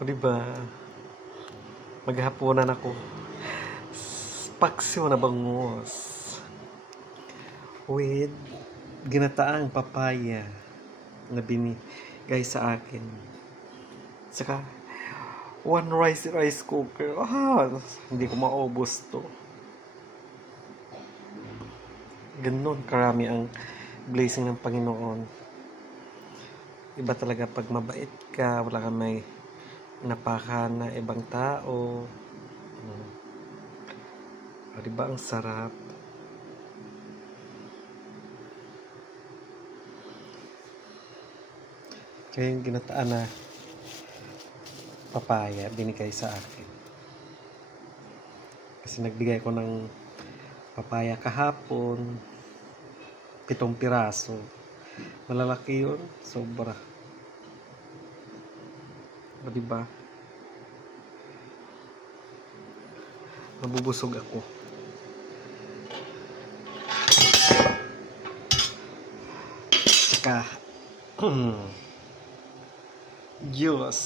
O diba, maghapunan ako. Paksiw na bangus. With ginataang papaya na binigay sa akin. Saka, one rice cooker. Hindi ko maubos to. Ganon karami ang blessing ng Panginoon. Iba talaga pag mabait ka, wala kang may napakan na ibang tao. Diba ang sarap? Kaya yung ginataan na papaya binigay sa akin. Kasi nagbigay ko ng papaya kahapon, 7 piraso. Malalaki yun, sobra. O diba? Mabubusog ako. Saka, Diyos.